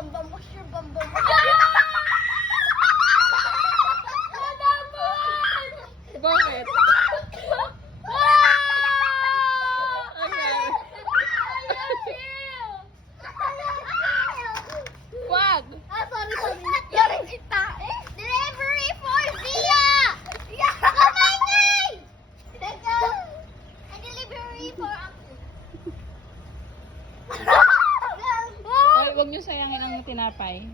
bambam, what's your bambam? Bakit? Wag! Ah, sorry. Yaring kita. Delivery for Zia! Kamay! Teka. Delivery for Ay, wag niyo sayangin ang tinapay.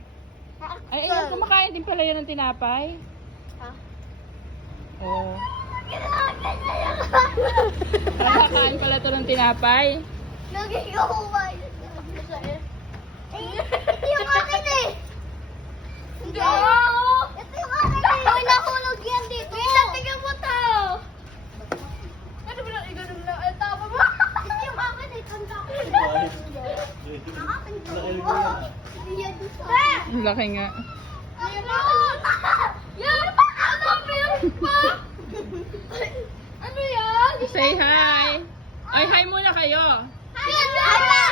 Ay, ayun, kumakain din pala yun ng tinapay. Ha? Oo. Nakakain pala to ng tinapay. Nagigaway. Ito yung akin eh. Hindi. Ito yung akin eh. Ay, nahulog yan dito. Tingnan mo to. Ano ba lang igano'n na? Ay, tama mo. Ito yung akin eh. Tanda ko. Akin to. Hindi yan dito. Ang laki nga. Ano? Yan! Ano yan pa? Ano yan? Say hi! Ay, hi muna kayo. Hi! Hello!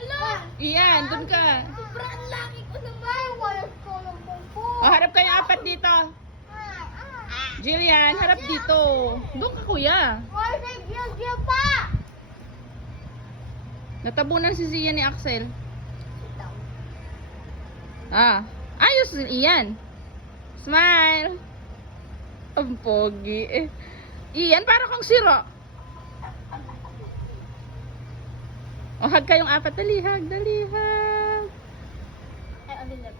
Hello! Iyan, dun ka. Sobrang laki ko naman. Wala ko ng pungko. O, harap kayo apat dito. Jillian, harap dito. Doon ka, kuya. Wala na yung pa. Natabunan si Zia ni Axel. Ayos din iyan. Smile. Ang pogi. Iyan, para kang siro. O, hug kayong apat. Dali, hug. Dali, hug. Ay, ano na?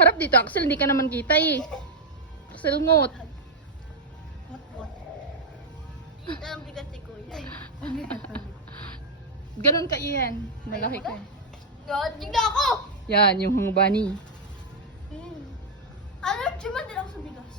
Harap dito, Axel. Hindi ka naman kita eh. Axel, ngot. Ito ang bigat ni Kuya. Ganon ka, Iyan. Malaki ka. Tignan ako! Yan, yung bunny. Ano, chuman din ako sa bigas.